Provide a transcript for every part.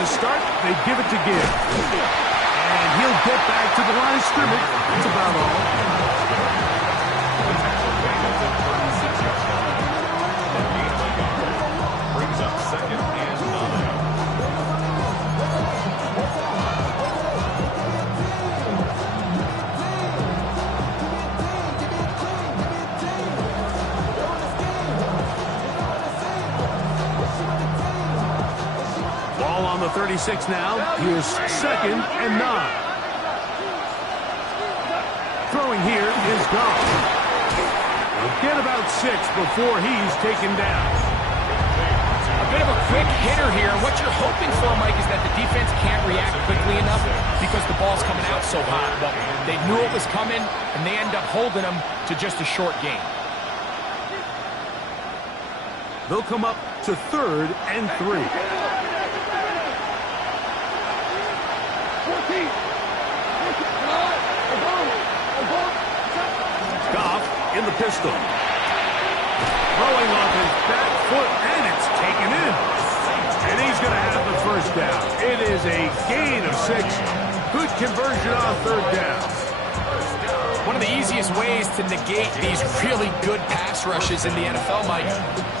to start, they give it to Gibbs. And he'll get back to the line of scrimmage. That's about all. Brings up 2nd and 9. Ball on the 36 now. Here's 2nd and 9. Throwing here is gone. We'll get about 6 before he's taken down. A bit of a quick hitter here. What you're hoping for, Mike, is that the defense can't react quickly enough because the ball's coming out so hot. But they knew it was coming, and they end up holding them to just a short gain. They'll come up to 3rd and 3. Goff in the pistol. Throwing off his back foot, and it's taken in. And he's going to have the first down. It is a gain of 6. Good conversion on 3rd down. One of the easiest ways to negate these really good pass rushes in the NFL, Mike,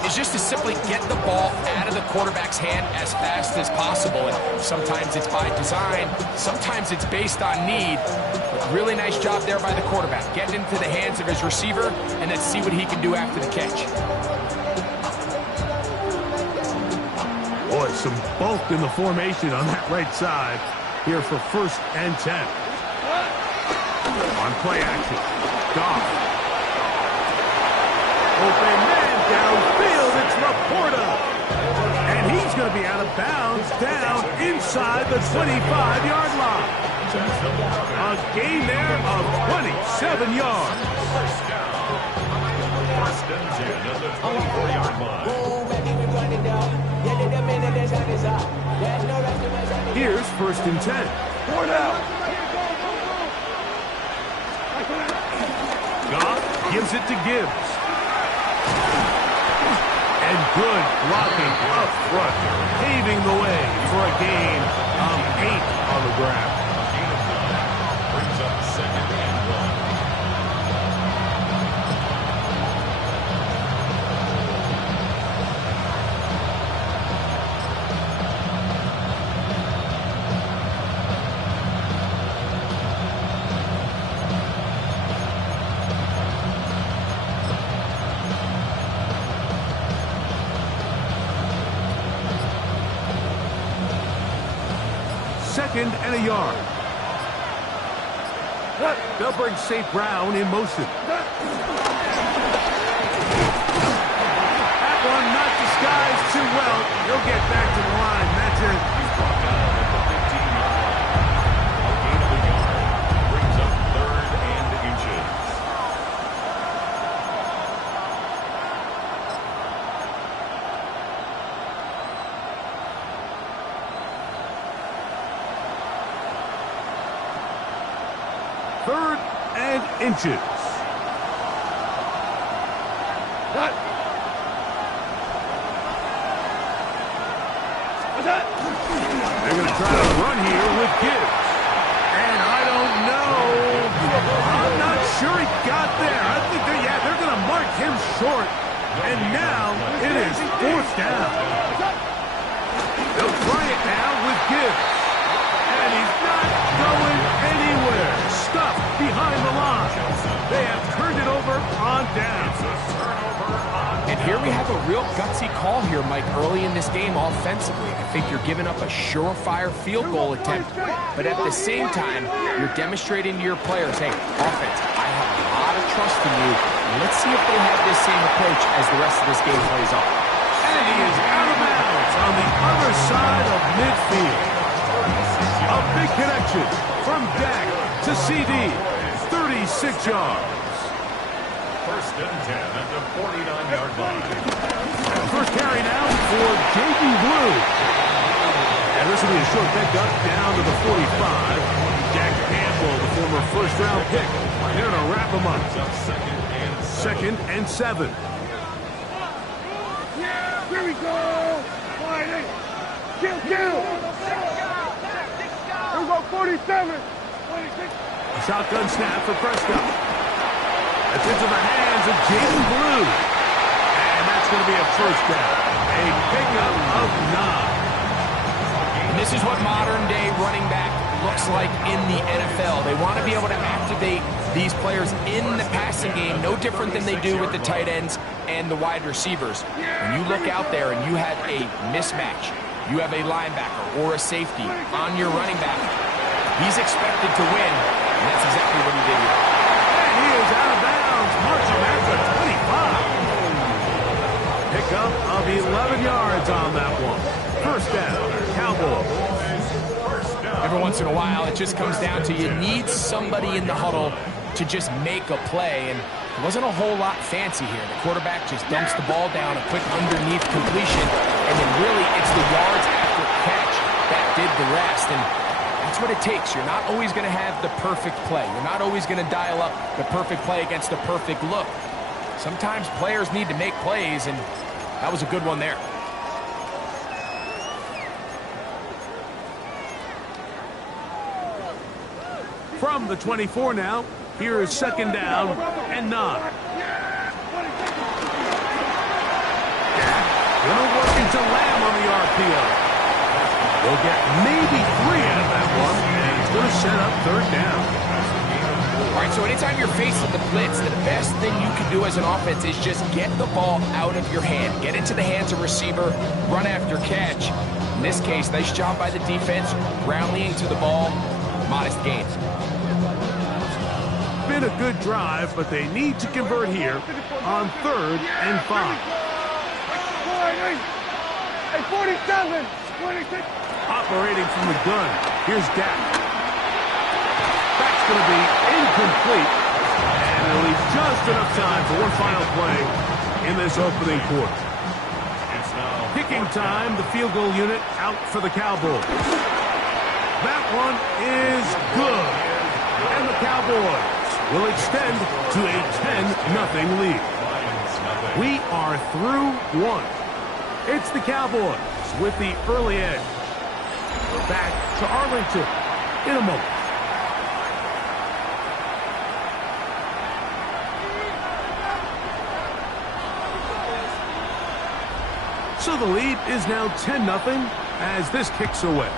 is just to simply get the ball out of the quarterback's hand as fast as possible. And sometimes it's by design, sometimes it's based on need. But really nice job there by the quarterback. Getting into the hands of his receiver, and let's see what he can do after the catch. Boy, some bulk in the formation on that right side here for 1st and 10. On play action, Goff. Open man downfield, it's Laporta. And he's going to be out of bounds down inside the 25-yard line. A gain there of 27 yards. First and 10 at the 24-yard line. Here's 1st and 10. 4 down. Goff gives it to Gibbs. And good blocking up front, paving the way for a gain of 8 on the ground. Gain of 9 brings up 2nd and 1. Second and a yard. They'll bring St. Brown in motion. That one not disguised too well. He'll get back to the line. That's it. He's brought down at the 15-yard line. A gain of a yard brings up 3rd and inches. Third and inches. They're going to try to run here with Gibbs. And I don't know. I'm not sure he got there. I think they're going to mark him short. And now it is 4th down. They'll try it now with Gibbs. And he's not going anywhere. Stuffed behind the line. They have turned it over on down. And here we have a real gutsy call here, Mike, early in this game offensively. I think you're giving up a surefire field goal attempt, but at the same time, you're demonstrating to your players, hey, offense, I have a lot of trust in you. Let's see if they have this same approach as the rest of this game plays out. And he is out of bounds on the other side of midfield. A big connection from Dak to CD, 36 yards. First and 10 at the 49-yard line. First carry now for J.B. Blue. And this will be a short pickup down to the 45. Jack Campbell, the former first-round pick. They're going to wrap him up. Second and 7. Here we go. Kill. Shotgun snap for Prescott. That's into the hands of Jaden Blue. And that's going to be a first down. A pickup of 9. And this is what modern-day running back looks like in the NFL. They want to be able to activate these players in the passing game, no different than they do with the tight ends and the wide receivers. When you look out there and you have a mismatch, you have a linebacker or a safety on your running back, he's expected to win, and that's exactly what he did here. And he is out of bounds, marching at the 25. Pickup of 11 yards on that one. First down, Cowboys. Every once in a while, it just comes down to you need somebody in the huddle to just make a play, and it wasn't a whole lot fancy here. The quarterback just dumps the ball down, a quick underneath completion, and then really it's the yards after catch that did the rest, and that's what it takes. You're not always going to have the perfect play. You're not always going to dial up the perfect play against the perfect look. Sometimes players need to make plays, and that was a good one there. From the 24 now, here is second down and 9. Gonna work into Lamb on the RPO. We'll get maybe 3 out of that one, and he's gonna set up third down. All right, so anytime you're facing the blitz, the best thing you can do as an offense is just get the ball out of your hand. Get into the hands of receiver, run after catch. In this case, nice job by the defense, rallying to the ball, modest gains. Been a good drive, but they need to convert here on 3rd and 5. 47! Operating from the gun, here's Dak. That's going to be incomplete, and it'll leave just enough time for one final play in this opening quarter. Kicking time, the field goal unit out for the Cowboys. That one is good, and the Cowboys will extend to a 10-0 lead. We are through one. It's the Cowboys with the early edge. We're back to Arlington in a moment. So the lead is now 10-0 as this kicks away.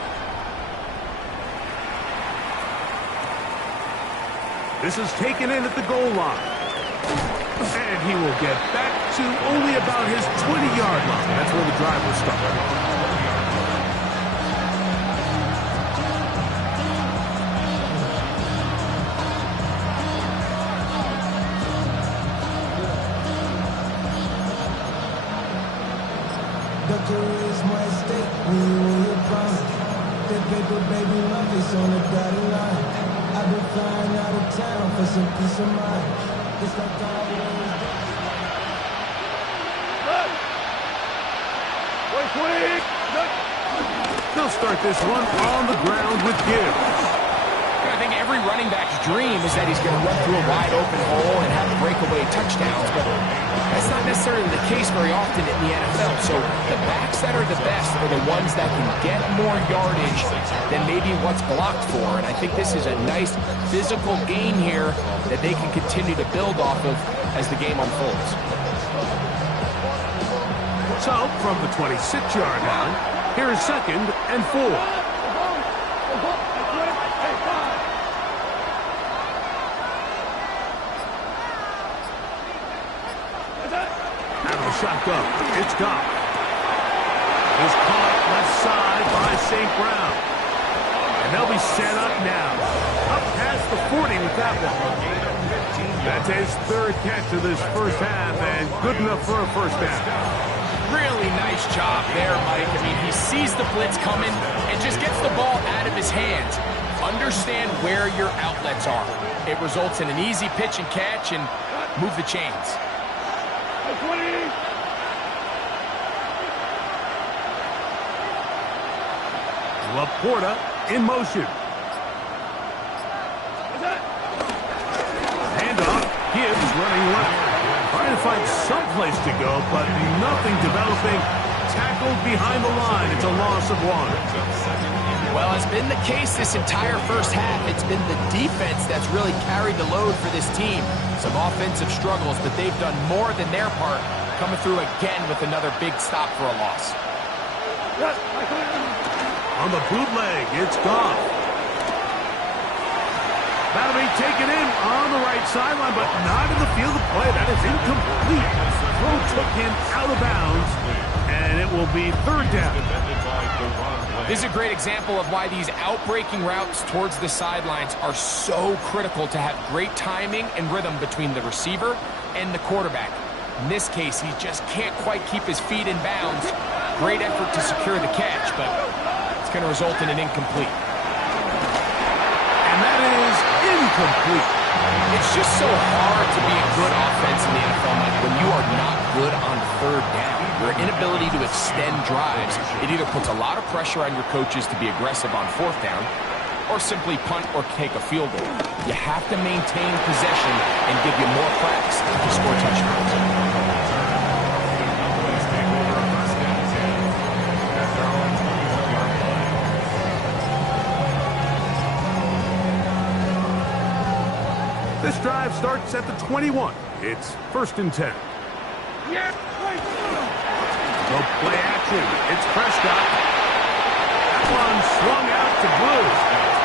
This is taken in at the goal line. And he will get back to only about his 20-yard line. That's where the drive will start. The career is my stake when you in your prime. That paper, baby, my face on the dotted line. I've been flying out of town for some peace of mind. It's like always. They'll start this one on the ground with Gibbs. I think every running back's dream is that he's going to run through a wide open hole and have breakaway touchdowns, but that's not necessarily the case very often in the NFL. So the backs that are the best are the ones that can get more yardage than maybe what's blocked for. And I think this is a nice physical game here that they can continue to build off of as the game unfolds. So from the 26-yard line, here is 2nd and 4. Shotgun. It's Goff. Is caught left side by St. Brown. And they'll be set up now. Up past the 40 with that one. That's his 3rd catch of this first half, and good enough for a first down. Really nice job there, Mike. I mean, he sees the blitz coming and just gets the ball out of his hands. Understand where your outlets are. It results in an easy pitch and catch and move the chains. Laporta in motion. Handoff. Gibbs running left. Trying to find some place to go, but nothing developing. tackled behind the line. It's a loss of 1. Well, it's been the case this entire first half. It's been the defense that's really carried the load for this team. Some offensive struggles, but they've done more than their part, coming through again with another big stop for a loss. On the bootleg, it's Goff. That'll be taken in on the right sideline, but not in the field of play. That is incomplete. Throw took him out of bounds, and it will be 3rd down. This is a great example of why these outbreaking routes towards the sidelines are so critical to have great timing and rhythm between the receiver and the quarterback. In this case, he just can't quite keep his feet in bounds. Great effort to secure the catch, but it's going to result in an incomplete. And that is incomplete. It's just so hard to be a good offense in the NFL, Mike, when you are not good on 3rd down. Your inability to extend drives, it either puts a lot of pressure on your coaches to be aggressive on 4th down or simply punt or take a field goal. You have to maintain possession and give you more cracks to score touchdowns. This drive starts at the 21. It's 1st and 10. No play action. It's Prescott. That one swung out to Blues.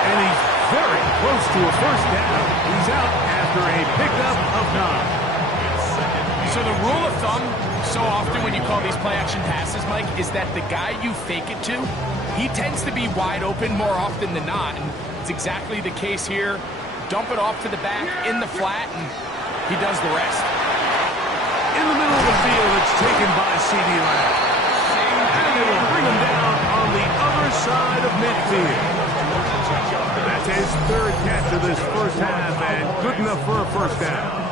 And he's very close to a 1st down. He's out after a pickup of 9. So the rule of thumb, so often when you call these play-action passes, Mike, is that the guy you fake it to, he tends to be wide open more often than not. And it's exactly the case here. Dump it off to the back in the flat, and he does the rest. In the middle of the field, it's taken by C.D. Lamb. And they will bring him down on the other side of midfield. That's his 3rd catch of this first half, and good enough for a 1st down.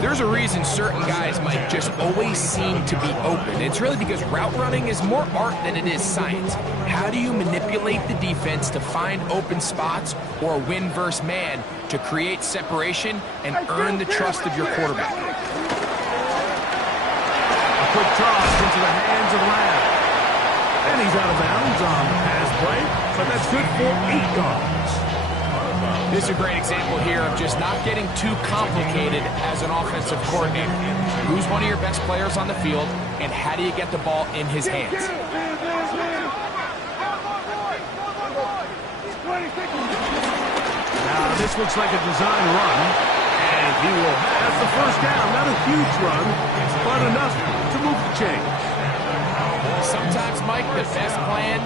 There's a reason certain guys might just always seem to be open. It's really because route running is more art than it is science. How do you manipulate the defense to find open spots or win versus man to create separation and earn the trust of your quarterback? A quick toss into the hands of Lamb. And he's out of bounds on the pass play, but that's good for 8 yards. This is a great example here of just not getting too complicated as an offensive coordinator. Who's one of your best players on the field, and how do you get the ball in his hands? Now, this looks like a design run, and he will have the 1st down. Not a huge run, but enough to move the chains. Sometimes, Mike, the best plan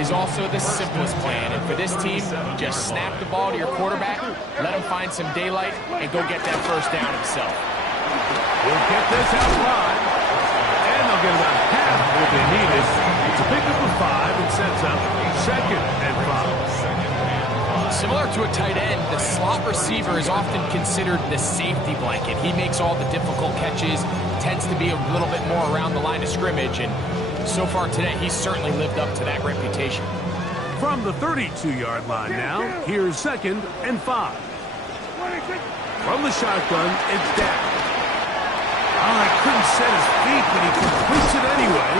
is also the simplest plan. And for this team, just snap the ball to your quarterback, let him find some daylight, and go get that 1st down himself. We'll get this out wide, and they'll get about half what they needed. It's a pickup of 5 and sets up 2nd and 5. Similar to a tight end, the slot receiver is often considered the safety blanket. He makes all the difficult catches, tends to be a little bit more around the line of scrimmage, and so far today, he's certainly lived up to that reputation. From the 32-yard line now, here's 2nd and 5. From the shotgun, it's down. Oh, he couldn't set his feet, but he completes it anyway.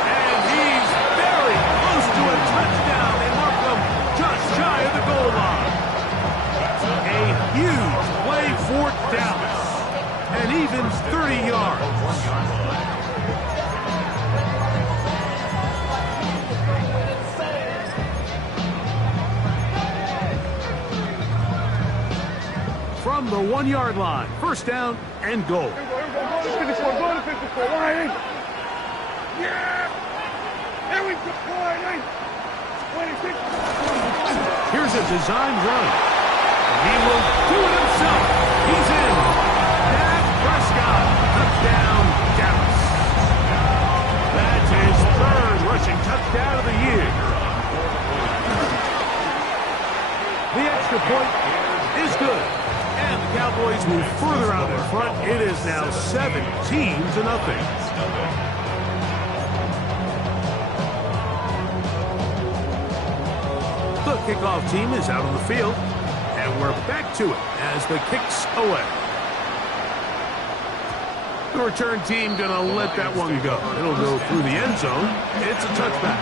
And he's very close to a touchdown. They mark him just shy of the goal line. A huge play for Dallas. And even 30 yards. From the 1-yard line, 1st down and goal. Go to 54, Ryan. Yeah! There we go, Ryan. 26. Here's a design run. He will do it himself. He's in. Dak Prescott, touchdown, Dallas. That's his 3rd rushing touchdown of the year. The extra point is good. And the Cowboys move further out in front. It is now 17-0. The kickoff team is out on the field, and we're back to it as the kick's away. The return team going to let that one go. It'll go through the end zone. It's a touchback.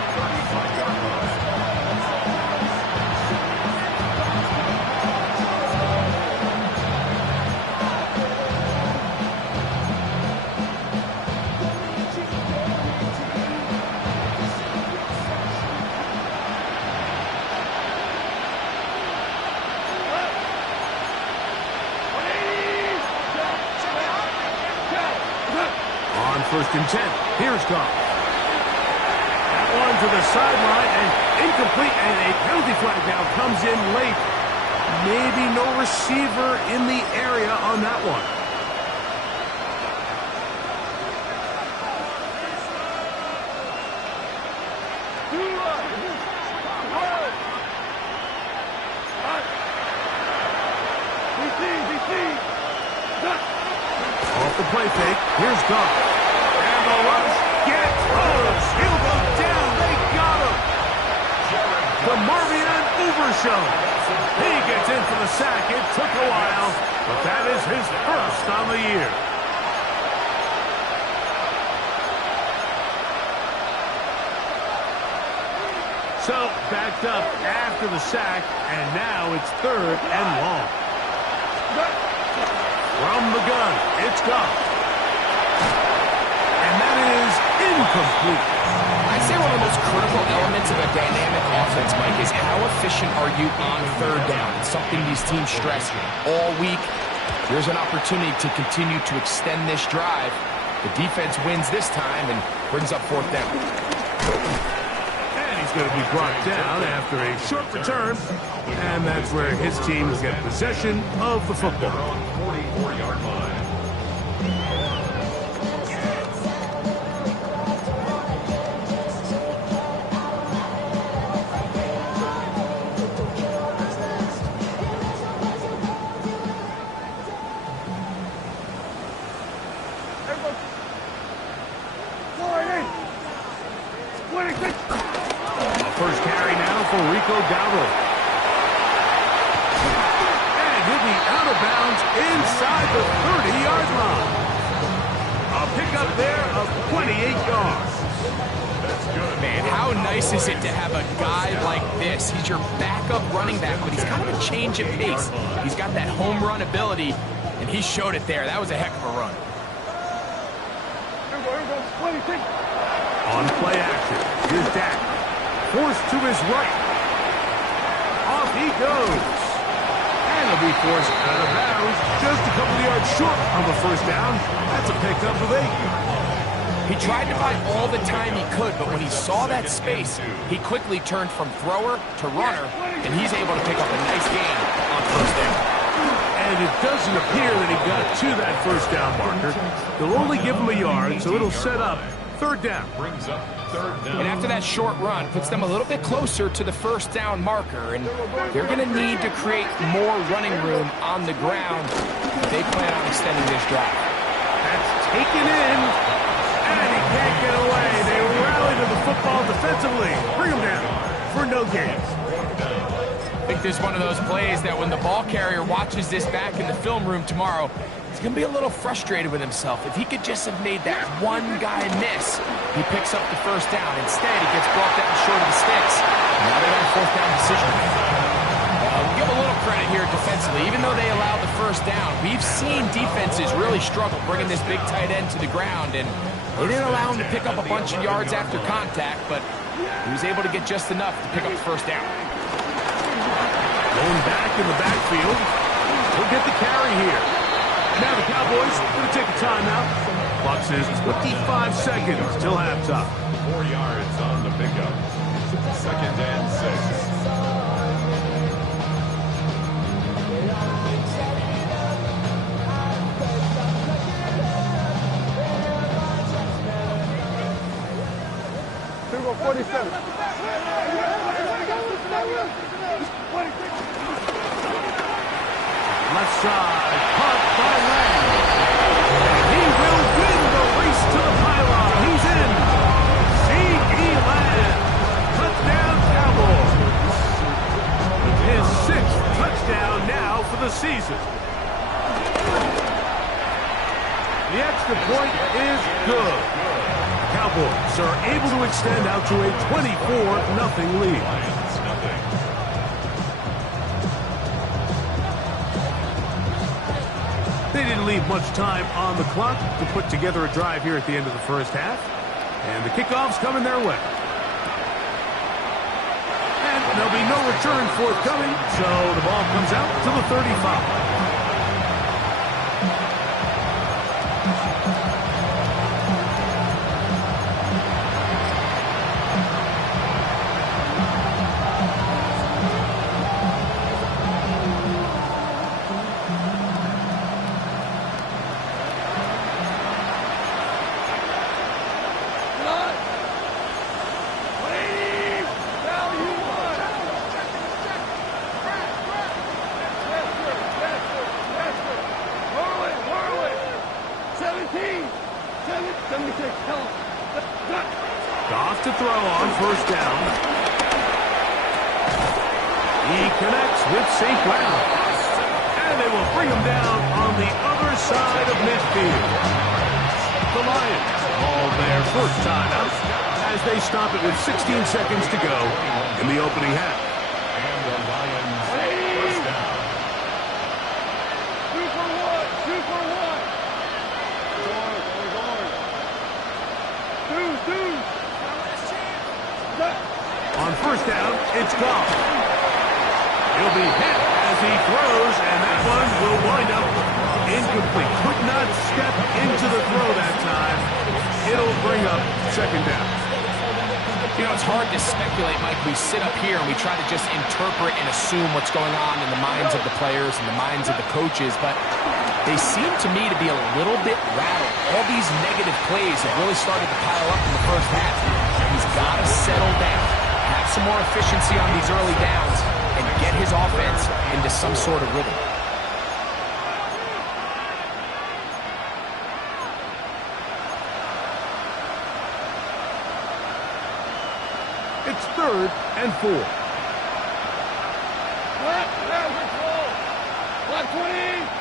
First and 10. Here's Goff. That one to the sideline and incomplete, and a penalty flag now comes in late. Maybe no receiver in the area on that one. Off the play fake. Here's Goff. The rush gets close. He'll go down. They got him. The Marvion overshow. He gets in for the sack. It took a while, but that is his first on the year. So, backed up after the sack, and now it's 3rd and long. From the gun, it's Goff. And that is incomplete. I'd say one of the most critical elements of a dynamic offense, Mike, is how efficient are you on 3rd down? It's something these teams stress all week. Here's an opportunity to continue to extend this drive. The defense wins this time and brings up 4th down. And he's going to be brought down after a short return. And that's where his team will get possession of the football. 44-yard line. First carry now for Rico Dowdle. And he'll be out of bounds inside the 30-yard line. A pickup there of 28 yards. That's good. Man, how nice is it to have a guy like this? He's your backup running back, but he's kind of a change of pace. He's got that home run ability, and he showed it there. That was a heck of a run. On play action, here's Dak. Forced to his right. Off he goes. And he'll be forced out of bounds. Just a couple of yards short of a first down. That's a pickup of 8. He tried to buy all the time he could, but when he saw that space, he quickly turned from thrower to runner, and he's able to pick up a nice gain on first down. And it doesn't appear that he got to that first down marker. They'll only give him a yard, so it'll set up 3rd down. Brings up 3rd down. And after that short run, puts them a little bit closer to the first down marker, and they're going to need to create more running room on the ground if they plan on extending this drive. That's taken in, and he can't get away. They rally to the football defensively. Bring him down for no gain. I think this is one of those plays that when the ball carrier watches this back in the film room tomorrow, he's going to be a little frustrated with himself. If he could just have made that one guy miss, he picks up the first down. Instead, he gets brought down short of the sticks. Now they got a 4th down decision. We'll give a little credit here defensively. Even though they allowed the first down, we've seen defenses really struggle bringing this big tight end to the ground, and they didn't allow him to pick up a bunch of yards after contact, but he was able to get just enough to pick up the first down. Going back in the backfield. He'll get the carry here. Now the Cowboys going to take a timeout. Clock says 25 seconds till halftime. 4 yards on the pickup. 2nd and 6. Go 47. Left side, caught by Lamb. And he will win the race to the pylon. He's in. C.E. Lamb. Touchdown Cowboys. His 6th touchdown now for the season. The extra extra point is good. Cowboys are able to extend out to a 24-0 lead. Lions, nothing. They didn't leave much time on the clock to put together a drive here at the end of the first half. And the kickoff's coming their way. And there'll be no return forthcoming, so the ball comes out to the 35. Goff to throw on first down. He connects with St. Brown. And they will bring him down on the other side of midfield. The Lions call their first time out as they stop it with 16 seconds to go in the opening half. And the Lions first down. 2 for 1, 2 for 1. Two. On first down, it's Goff. He'll be hit as he throws, and that one will wind up incomplete. Could not step into the throw that time. It'll bring up second down. You know, it's hard to speculate, Mike. We sit up here and we try to just interpret and assume what's going on in the minds of the players and the minds of the coaches, but they seem to me to be a little bit rattled. All these negative plays have really started to pile up in the first half. He's got to settle down, have some more efficiency on these early downs, and get his offense into some sort of rhythm. It's 3rd and 4. Black 20.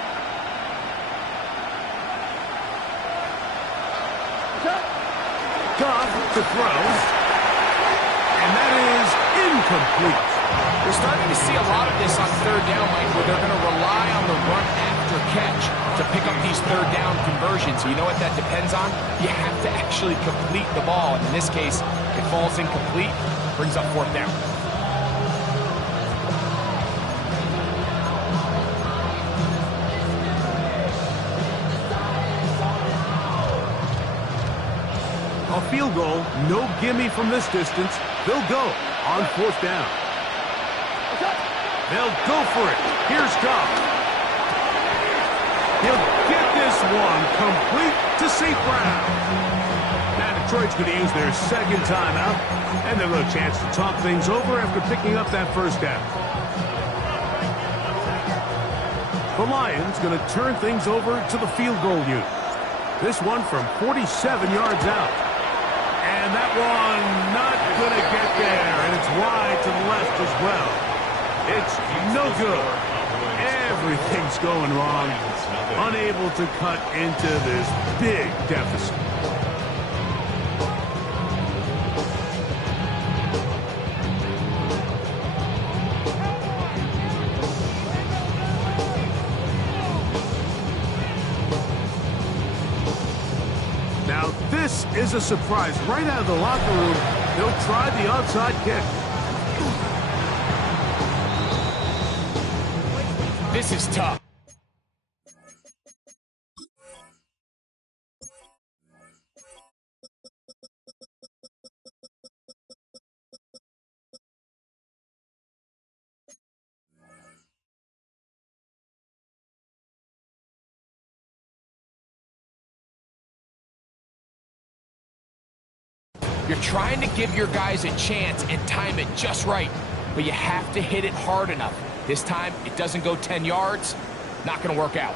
Goff to throw. And that is incomplete. We're starting to see a lot of this on third down, Mike, where they're going to rely on the run after catch to pick up these third down conversions. You know what that depends on? You have to actually complete the ball. And in this case, it falls incomplete, brings up fourth down. A field goal, no gimme from this distance. They'll go on fourth down. They'll go for it. Here's Goff. He'll get this one complete to St. Brown. Now Detroit's going to use their second timeout, and they'll have a chance to talk things over after picking up that first down. The Lions going to turn things over to the field goal unit. This one from 47 yards out. And that one not going to get there, and it's wide to the left as well. It's no good. Everything's going wrong. Unable to cut into this big deficit. Now, this is a surprise. Right out of the locker room, they'll try the onside kick. This is tough. You're trying to give your guys a chance and time it just right, but you have to hit it hard enough. This time, it doesn't go 10 yards. Not going to work out.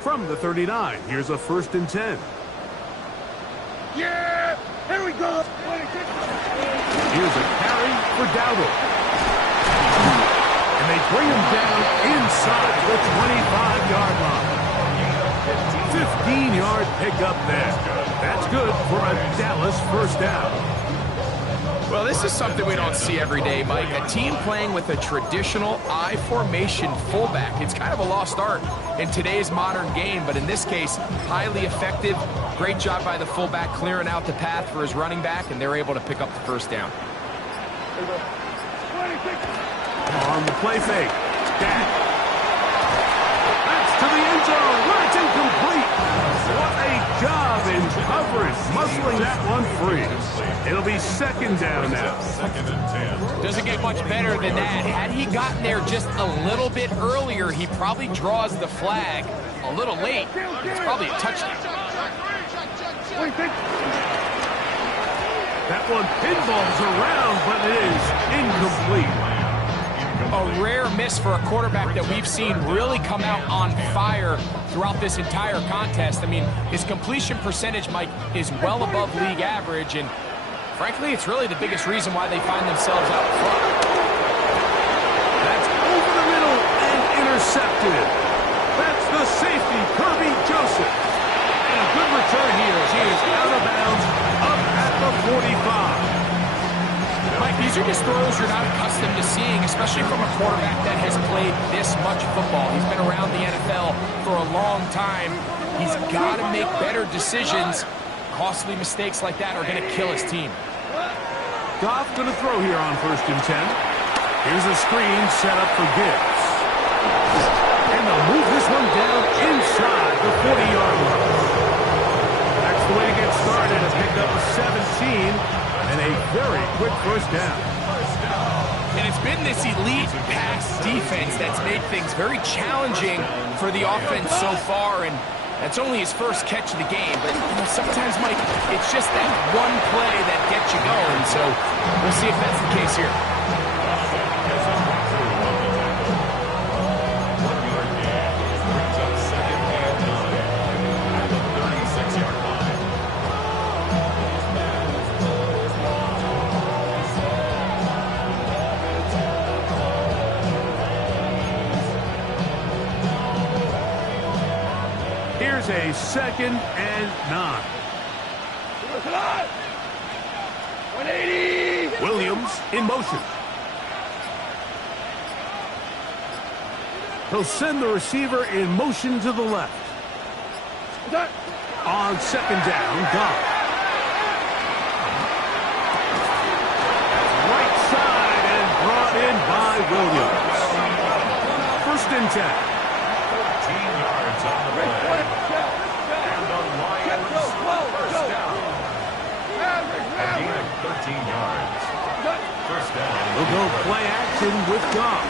From the 39, here's a 1st and 10. Yeah! Here we go! Here's a carry for Dowdle. And they bring him down inside the 25-yard line. 15-yard pickup there. That's good for a Dallas first down. Well, this is something we don't see every day, Mike. A team playing with a traditional I formation fullback. It's kind of a lost art in today's modern game, but in this case, highly effective. Great job by the fullback clearing out the path for his running back, and they're able to pick up the first down. On the play fake. Dak. That's to the end zone where it's incomplete. What a job in coverage, muscling that one free. It'll be second down now. Second and 10. Doesn't get much better than that. Had he gotten there just a little bit earlier, he probably draws the flag a little late. It's probably a touchdown. That one pinballs around, but it is incomplete. A rare miss for a quarterback that we've seen really come out on fire throughout this entire contest. I mean, his completion percentage, Mike, is well above league average, and frankly, it's really the biggest reason why they find themselves out front. That's over the middle and intercepted. That's the safety, Kirby Joseph. And a good return here as he is out of bounds up at the 45. Mike, these are just throws you're not accustomed to seeing, especially from a quarterback that has played this much football. He's been around the NFL for a long time. He's got to make better decisions. Costly mistakes like that are going to kill his team. Goff going to throw here on 1st and 10. Here's a screen set up for Gibbs. And they'll move this one down inside the 40-yard line. That's the way to get started. A pickup of 17. And a very quick first down. And it's been this elite pass defense that's made things very challenging for the offense so far, and that's only his first catch of the game. But you know, sometimes, Mike, it's just that one play that gets you going, so we'll see if that's the case here. A 2nd and 9. 180. Williams in motion. He'll send the receiver in motion to the left. On 2nd down, Goff. Right side and brought in by Williams. 1st and 10. 14 yards on the play. And the Lions first down. A gain of 13 yards. First down. We'll go play action with Goff.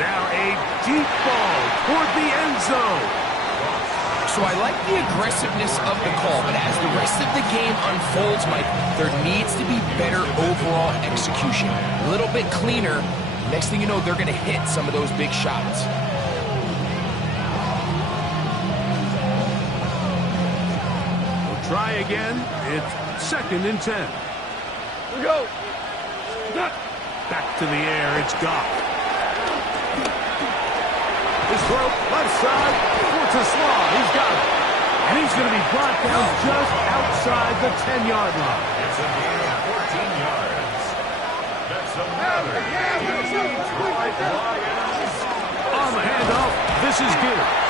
Now a deep ball toward the end zone. So I like the aggressiveness of the call, but as the rest of the game unfolds, Mike, there needs to be better overall execution. A little bit cleaner. Next thing you know, they're going to hit some of those big shots. Try again. It's 2nd and 10. We go. Back to the air. It's Goff. His throw, left side, for Tesla. He's got it. And he's going to be brought down just outside the 10-yard line. It's a gain of 14 yards. That's another Detroit Lions. On the handoff, this is Gibbs.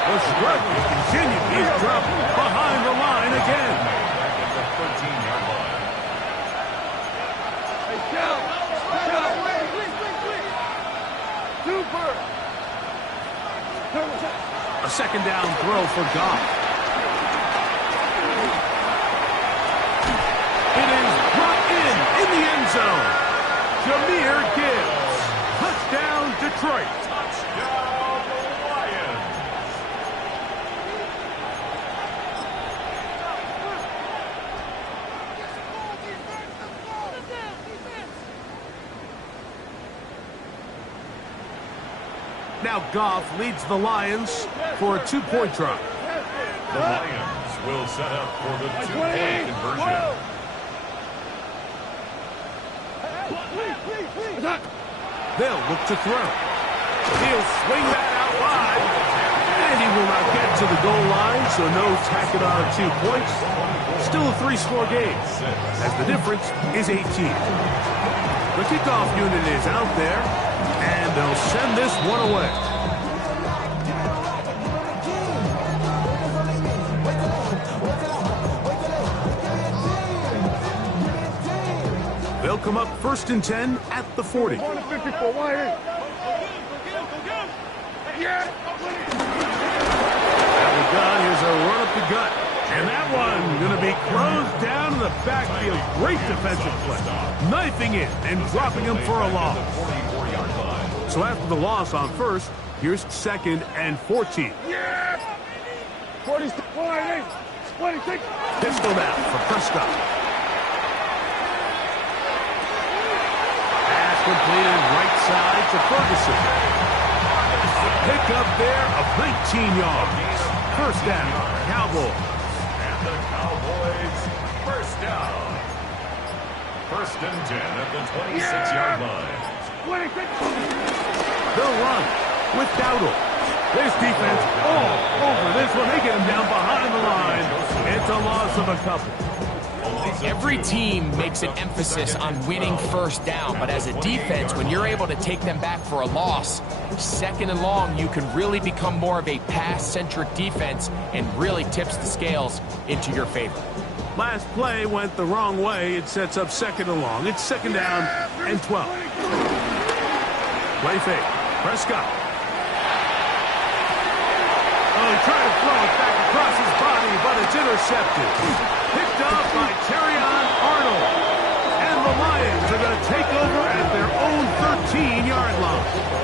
The struggle continues. He's dropped behind the line again. Back at the 13-yard line. Super. A 2nd down throw for Goff. It is brought in the end zone. Jahmyr Gibbs. Touchdown, Detroit. Touchdown, Lions. Now Goff leads the Lions for a 2-point try. The Lions will set up for the 2-point conversion. They'll look to throw. He'll swing that out wide. And he will not get to the goal line, so no tacking on 2 points. Still a 3-score game, as the difference is 18. The kickoff unit is out there, and they'll send this one away. They'll come up 1st and 10 at the 40. Here's a run up the gut. And that one going to be closed down in the backfield. Great defensive play. Knifing it and dropping him for a loss. So after the loss on 1st, here's 2nd and 14. 46. Pistol now for Prescott. Pass completed right side to Ferguson. Pick up there of 19 yards. 1st down, Cowboys. And the Cowboys, 1st down. 1st and 10 at the 26-yard line. They'll run with Dowdle. This defense all over this one. They get him down behind the line. It's a loss of a couple. Every team makes an emphasis on winning 1st down, but as a defense, when you're able to take them back for a loss, 2nd and long, you can really become more of a pass-centric defense and really tips the scales into your favor. Last play went the wrong way. It sets up 2nd and long. It's 2nd down and 12. Play fake. Prescott. Oh, he tried to throw it back across his body, but it's intercepted. Picked up by Terrion Arnold. And the Lions are going to take over at their own 13-yard line.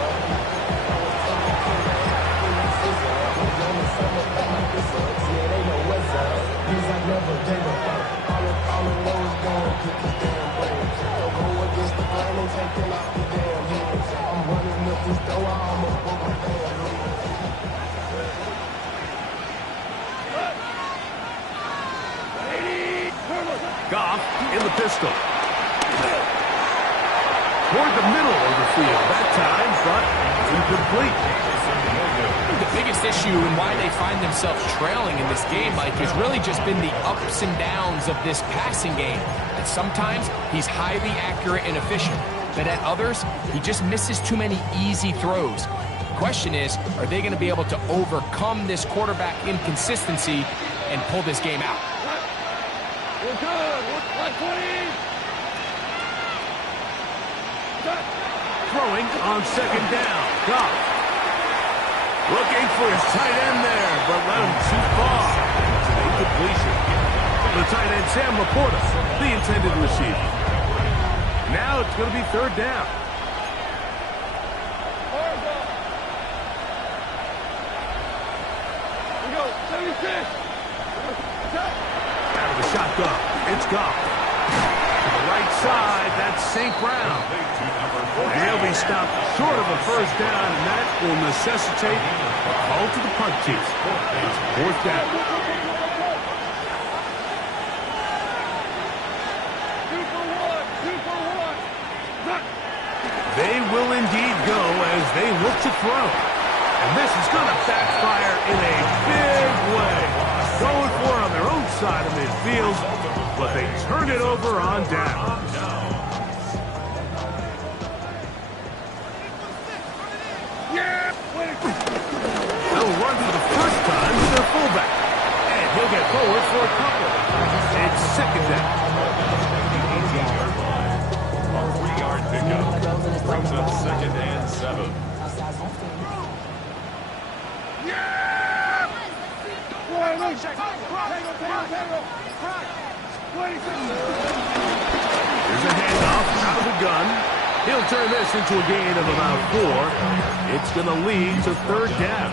Goff in the pistol. Toward the middle of the field that time, but incomplete. The biggest issue and why they find themselves trailing in this game, Mike, has really just been the ups and downs of this passing game. And sometimes he's highly accurate and efficient, but at others, he just misses too many easy throws. The question is, are they going to be able to overcome this quarterback inconsistency and pull this game out? We're good. 120. Throwing on 2nd down. Goff. Looking for his tight end there, but let him too far. It's an incompletion. The tight end, Sam Laporta, the intended receiver. Now it's going to be 3rd down. We go. 76. Out of the shotgun, it's Goff. To the right side, that's St. Brown. And he'll be stopped short of a 1st down, and that will necessitate a call to the punt team. It's 4th down. 2 for 1. They will indeed go as they look to throw. And this is going to backfire in a big way. Going for it on their own side of midfield, but they turn it over on down. They'll run for the 1st time with their fullback. And he'll get forward for a couple. It's 2nd down. A 3-yard pickup. Brings up 2nd and 7. Here's a handoff out of the gun. He'll turn this into a gain of about 4. It's going to lead to 3rd down.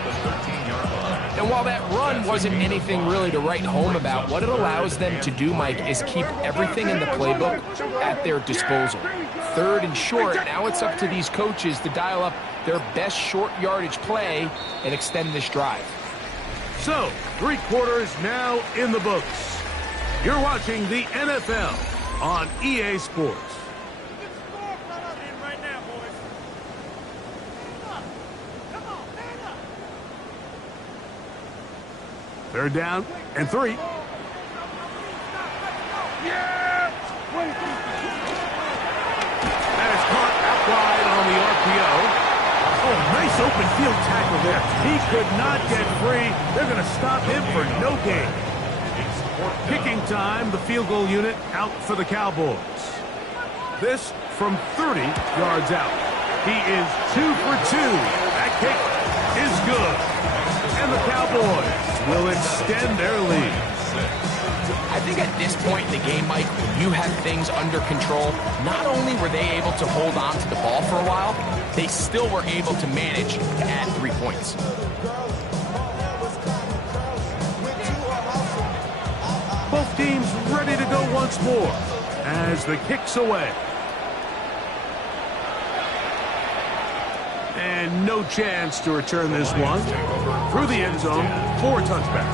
And while that run wasn't anything really to write home about, what it allows them to do, Mike, is keep everything in the playbook at their disposal. 3rd and short, now it's up to these coaches to dial up their best short yardage play and extend this drive. So, 3 quarters now in the books. You're watching the NFL on EA Sports. Third down and 3. That is caught out wide on the RPO. Oh, nice open field tackle there. He could not get free. They're going to stop him for no gain. Kicking time, the field goal unit out for the Cowboys. This from 30 yards out. He is 2 for 2. That kick is good. And the Cowboys will extend their lead. I think at this point in the game, Mike, when you have things under control, not only were they able to hold on to the ball for a while, they still were able to manage to add 3 points. Both teams ready to go once more as the kick's away. And no chance to return this one through the end zone for a touchback.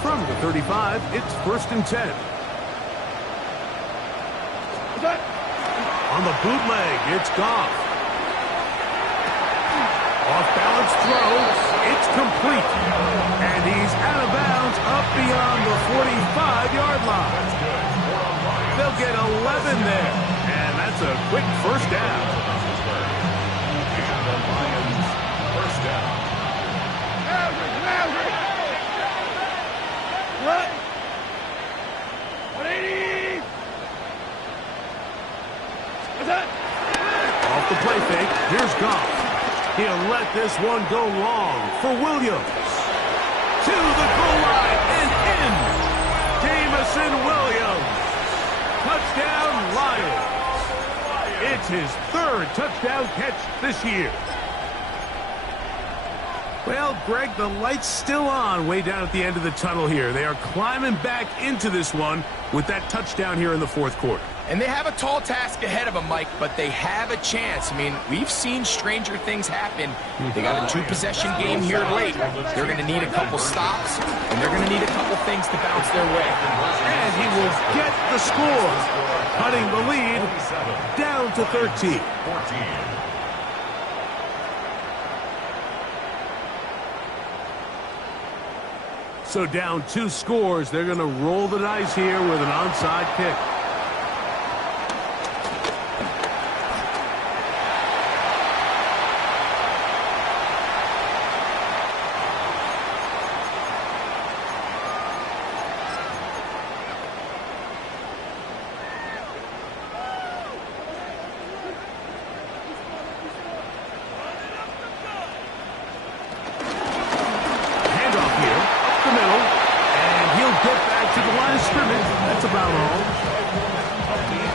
From the 35, it's 1st and 10. On the bootleg, it's Goff. Off-balance throw, it's complete. And he's out of bounds up beyond the 45-yard line. They'll get 11 there, and that's a quick first down. And the Lions, first down. What? 180! What's that? Off the play fake, here's Goff. He'll let this one go long for Williams. To the goal line and in. Jamison Williams. Touchdown, Lions. It's his 3rd touchdown catch this year. Well, Greg, the light's still on way down at the end of the tunnel here. They are climbing back into this one with that touchdown here in the 4th quarter. And they have a tall task ahead of them, Mike, but they have a chance. I mean, we've seen stranger things happen. They got a 2-possession game here late. They're going to need a couple stops, and they're going to need a couple things to bounce their way. And he will get the score, cutting the lead down to 13. 14. So down 2 scores, they're going to roll the dice here with an onside kick.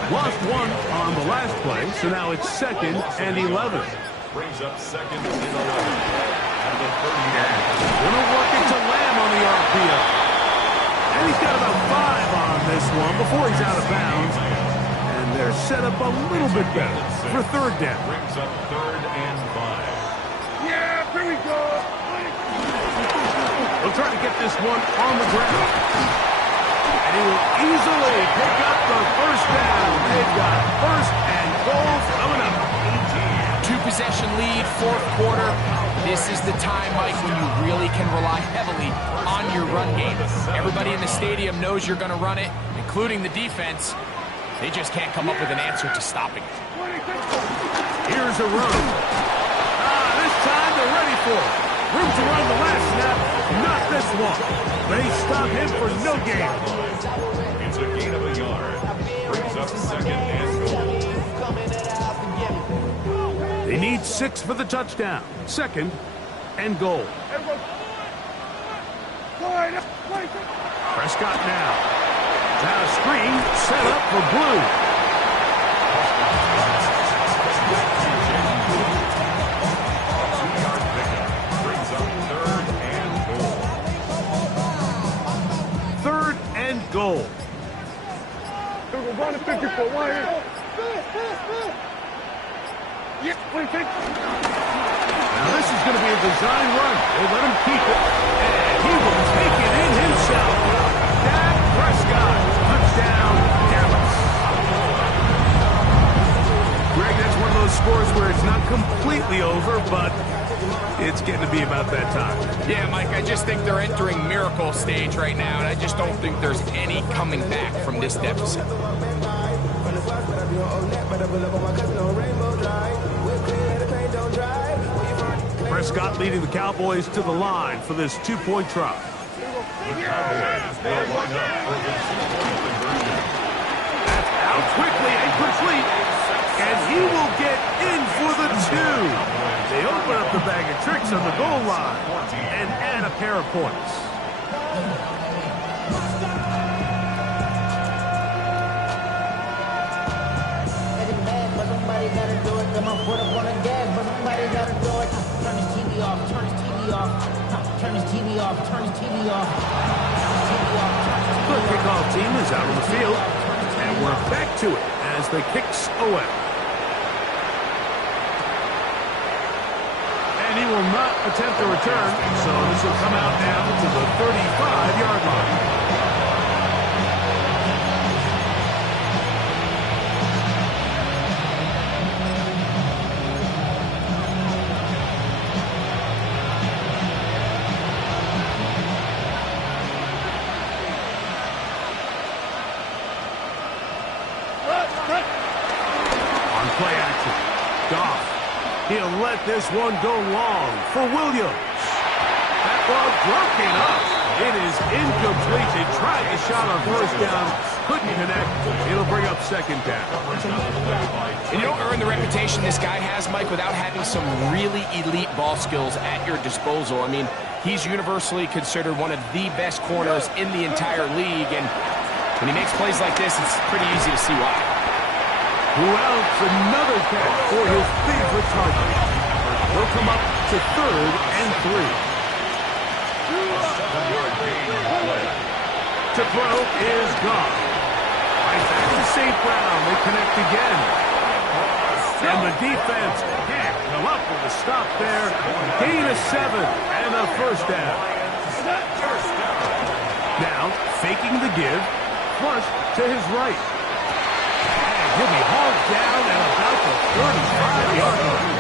Lost 1 on the last play, so now it's 2nd and 11. Brings up 2nd and 11. At the 30-yard line. Gonna work it to Lamb on the RPO. And he's got about 5 on this one before he's out of bounds. And they're set up a little bit better for 3rd down. Brings up 3rd and 5. Yeah, here we go. They'll try to get this one on the ground. And he will easily pick up the 1st down. They've got 1st and goal coming up. 2-possession lead, 4th quarter. This is the time, Mike, when you really can rely heavily on your run game. Everybody in the stadium knows you're going to run it, including the defense. They just can't come up with an answer to stopping it. Here's a run. This time they're ready for it. Room to run the last snap, not this one. They stop him for no gain. It's a gain of a yard. Brings up 2nd and goal. They need 6 for the touchdown. 2nd and goal. Prescott now. Now a screen set up for Blue. Goal. Now this is going to be a design run. They let him keep it, and he will take it in himself. Dak Prescott, touchdown, Dallas. Greg, that's one of those scores where it's not completely over, but it's getting to be about that time. Yeah, Mike, I just think they're entering miracle stage right now, and I just don't think there's any coming back from this deficit. Prescott leading the Cowboys to the line for this two-point try. That's out quickly and complete, and he will get in for the two. They open up the bag of tricks on the goal line and add a pair of points. Somebody gotta do it. Come on, put up on the gas, but somebody gotta do it. Turn his TV off. Turn his TV off. Turn his TV off. Turn his TV off. The kickoff team is out on the field, and we're back to it as the kicks away. And he will not attempt a return, so this will come out now to the 35-yard line. Play action. Goff. He'll let this one go long for Williams. That ball broken up. It is incomplete. They tried the shot on first down. Couldn't connect. It'll bring up second down. And you don't earn the reputation this guy has, Mike, without having some really elite ball skills at your disposal. I mean, he's universally considered one of the best corners in the entire league. And when he makes plays like this, it's pretty easy to see why. Who else? Another catch for his favorite target. He'll come up to 3rd and 3. To throw is Goff. Right back to St. Brown. They connect again. And the defense can't come up with a stop there. Gain of 7 and a first down. Now, faking the give. Flush to his right. He'll be hauled down at about the 35-yard line.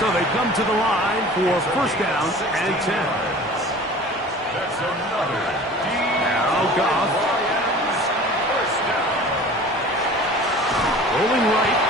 So they come to the line for first down and 10. Now Goff. Rolling right.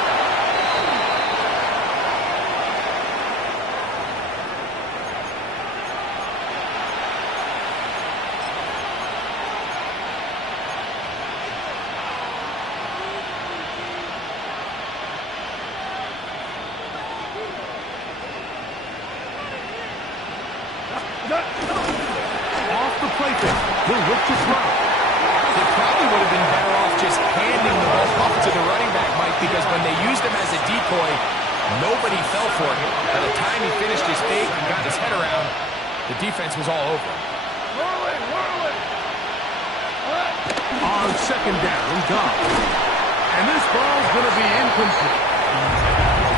Off the play fake. He'll look to throw. They probably would have been better off just handing the ball off to the running back, Mike, because when they used him as a decoy, nobody fell for him. By the time he finished his fake and got his head around, the defense was all over him. On second down, Goff. And this ball's going to be incomplete.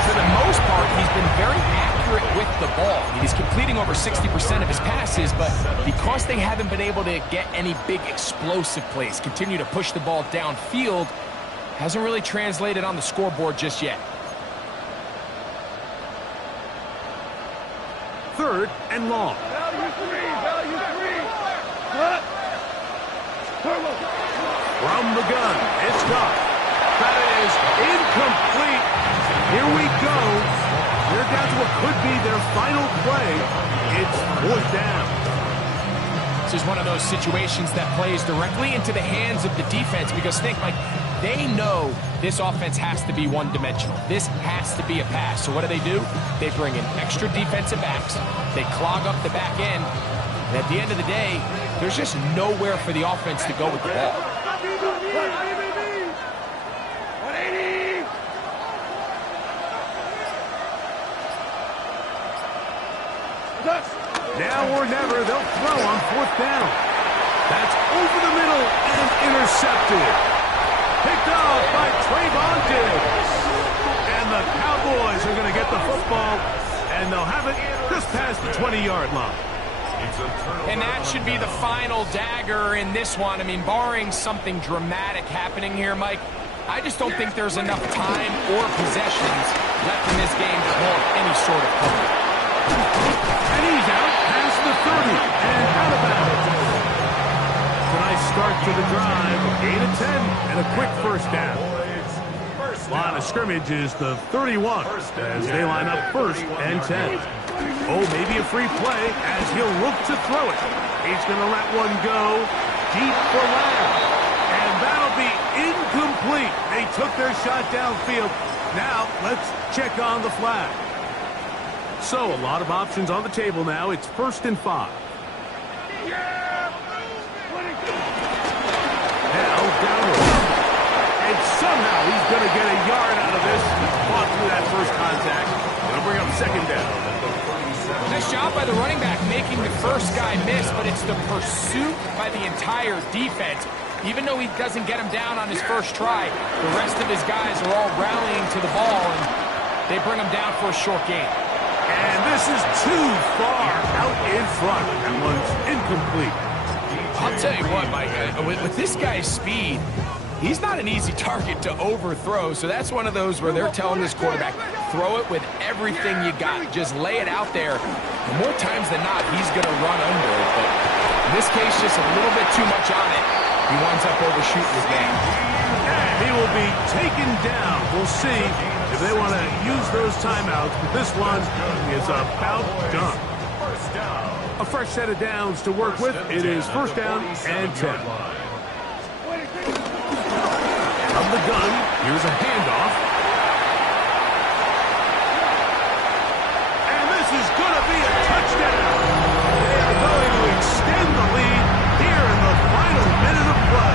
For the most part, he's been very accurate with the ball. He's completing over 60% of his passes, but because they haven't been able to get any big explosive plays, continue to push the ball downfield, hasn't really translated on the scoreboard just yet. 3rd and long. Value three. From the gun, it's Goff. That is incomplete. Here we go. They're down to what could be their final play. It's 4th down. This is one of those situations that plays directly into the hands of the defense because think, like, they know this offense has to be one-dimensional. This has to be a pass. So what do? They bring in extra defensive backs. They clog up the back end. And at the end of the day, there's just nowhere for the offense to go with the ball. Now or never, they'll throw on 4th down. That's over the middle and intercepted. Picked off by Trayvon Diggs. And the Cowboys And they'll have it just past the 20-yard line. And that should be the final dagger in this one. I mean, barring something dramatic happening here, Mike, I just don't think there's enough time or possessions left in this game to warrant any sort of comeback. And he's out past the 30 and out of bounds. It's a nice start to the drive. Gain of 10 and a quick first down. Line of scrimmage is the 31 as they line up first and 10. Oh, maybe a free play as he'll look to throw it. He's going to let one go deep for Lamb. And that'll be incomplete. They took their shot downfield. Now let's check on the flag. So a lot of options on the table now. It's 1st and 5. Now down. And somehow he's going to get a yard out of this. Fought through that first contact. It'll bring up 2nd down. Nice job by the running back making the first guy miss, but it's the pursuit by the entire defense. Even though he doesn't get him down on his first try, the rest of his guys are all rallying to the ball, and they bring him down for a short gain. And this is too far out in front. That one's incomplete. I'll tell you what, Mike, with this guy's speed, he's not an easy target to overthrow, so that's one of those where they're telling this quarterback, throw it with everything you got. Just lay it out there. And more times than not, he's going to run under it. But in this case, just a little bit too much on it. He winds up overshooting his game. And he will be taken down. We'll see if they want to use those timeouts, but this one is about done. A fresh set of downs to work with. It is 1st down and 10. From the gun, here's a handoff. And this is going to be a touchdown. They are going to extend the lead here in the final minute of play.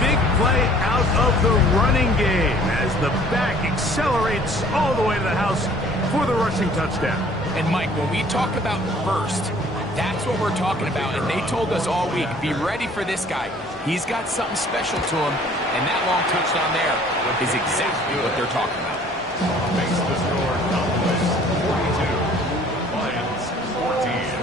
Big play out of the running game as the back accelerates all the way to the house for the rushing touchdown. And Mike, when we talk about burst, that's what we're talking about, and they told us all week, be ready for this guy. He's got something special to him, and that long touchdown there is exactly what they're talking about. Makes the score Cowboys 42, Lions 14.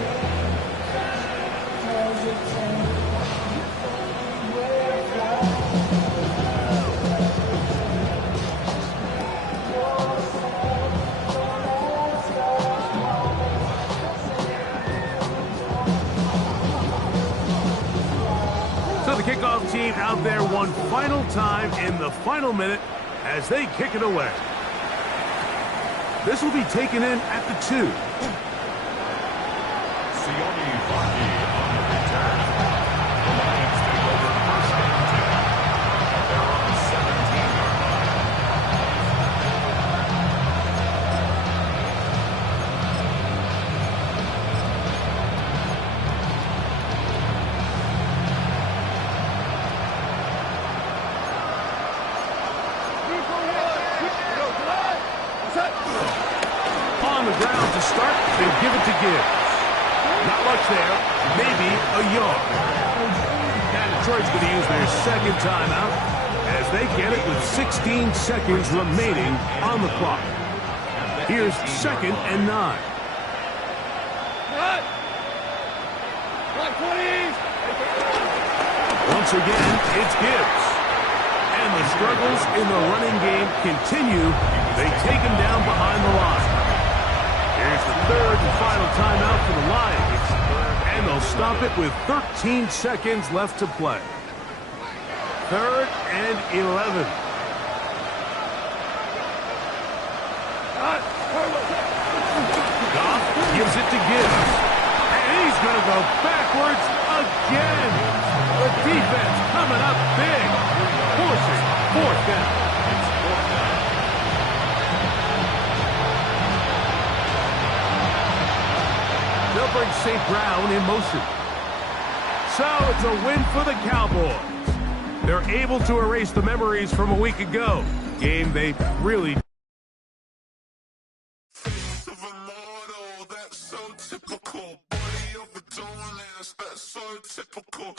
So the kickoff team out there one final time in the final minute as they kick it away. This will be taken in at the 2. Sione Vaki on the return. The Lions take over 1st and 10. They're on the 17-yard line. On the ground to start, they give it to Gibbs. Not much there, maybe a yard. Now Detroit's going to use their 2nd timeout as they get it with 16 seconds remaining on the clock. Here's 2nd and 9. Once again, it's Gibbs. And the struggles in the running game continue. They take him down behind the line. Here's the 3rd and final timeout for the Lions. And they'll stop it with 13 seconds left to play. 3rd and 11. Goff gives it to Gibbs. And he's going to go backwards again. The defense coming up big. Forcing 4th down. They'll bring St. Brown in motion. So it's a win for the Cowboys. They're able to erase the memories from a week ago. Game they really Typical. Body of a doing that's so typical.